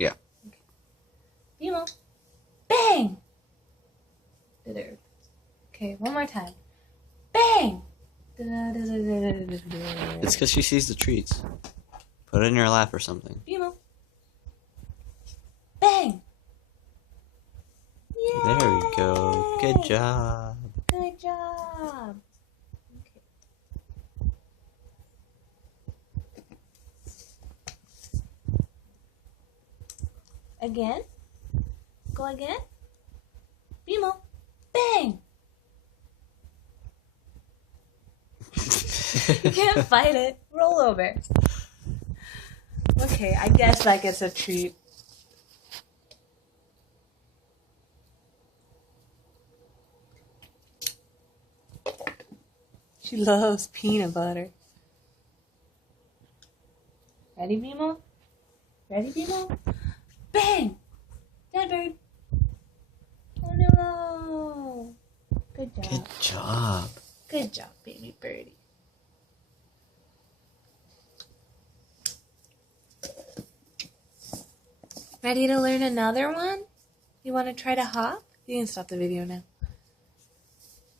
Yeah. Okay. Nemo. Bang! There. Okay, one more time. Bang! It's because she sees the treats. Put it in your lap or something. Nemo. Bang! Yay! There we go. Good job. Good job. Okay. Again. Go again. Bimo. Bang! You can't fight it. Roll over. Okay, I guess that gets a treat. She loves peanut butter. Ready, Bimo? Ready, Bimo? Bang! Dead bird. Oh no! Good job. Good job. Good job, baby birdie. Ready to learn another one? You want to try to hop? You can stop the video now.